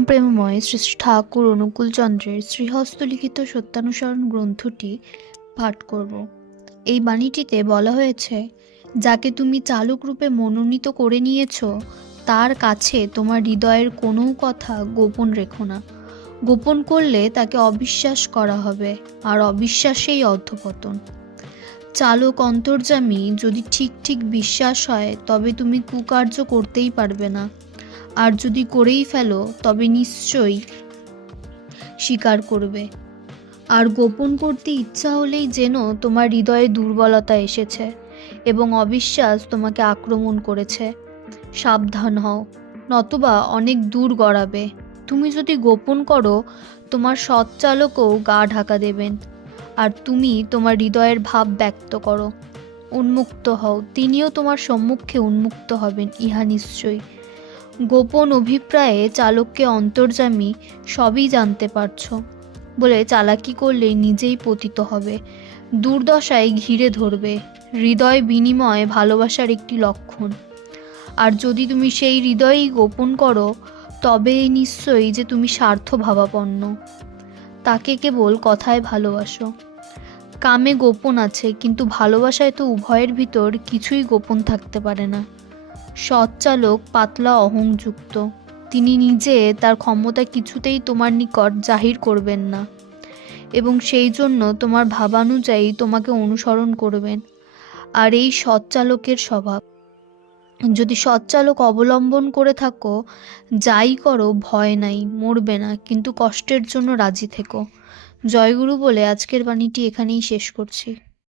প্রেমময় শ্রী শ্রী ঠাকুর অনুকূলচন্দ্রের শ্রীহস্তলিখিত সত্যানুসরণ গ্রন্থটি পাঠ করব। এই বাণীটিতে বলা হয়েছে, যাকে তুমি চালক রূপে মনোনীত করে নিয়েছ তার কাছে তোমার হৃদয়ের কোনো কথা গোপন রেখো না। গোপন করলে তাকে অবিশ্বাস করা হবে, আর অবিশ্বাসেই অধঃপতন। চালক অন্তর্যামী যদি ঠিক ঠিক বিশ্বাস হয় তবে তুমি কুকার্য করতেই পারবে না, আর যদি করেই ফেলো তবে নিশ্চয়ই স্বীকার করবে। আর গোপন করতে ইচ্ছা হলেই যেন তোমার হৃদয়ে দুর্বলতা এসেছে এবং অবিশ্বাস তোমাকে আক্রমণ করেছে। সাবধান হও, নতুবা অনেক দূর গড়াবে। তুমি যদি গোপন করো, তোমার সৎ চালকও গা ঢাকা দেবেন। আর তুমি তোমার হৃদয়ের ভাব ব্যক্ত করো, উন্মুক্ত হও, তিনিও তোমার সম্মুখে উন্মুক্ত হবেন, ইহা নিশ্চয়ই। গোপন অভিপ্রায়ে চালককে অন্তর্যামী সবই জানতে পারছো বলে চালাকি করলে নিজেই পতিত হবে, দুর্দশায় ঘিরে ধরবে। হৃদয় বিনিময় ভালোবাসার একটি লক্ষণ। আর যদি তুমি সেই হৃদয়েই গোপন করো, তবে নিশ্চয়ই যে তুমি স্বার্থ ভাবাপন্ন। তাকে কেবল কথায় ভালোবাসো। কামে গোপন আছে, কিন্তু ভালোবাসায় তো উভয়ের ভিতর কিছুই গোপন থাকতে পারে না। সৎ চালক পাতলা অহংযুক্ত, তিনি নিজে তার ক্ষমতা কিছুতেই তোমার নিকট জাহির করবেন না, এবং সেই জন্য তোমার ভাবানুযায়ী তোমাকে অনুসরণ করবেন। আর এই সৎ চালকের স্বভাব। যদি সৎ চালক অবলম্বন করে থাকো, যাই করো ভয় নাই, মরবে না, কিন্তু কষ্টের জন্য রাজি থেকো। জয়গুরু বলে আজকের বাণীটি এখানেই শেষ করছি।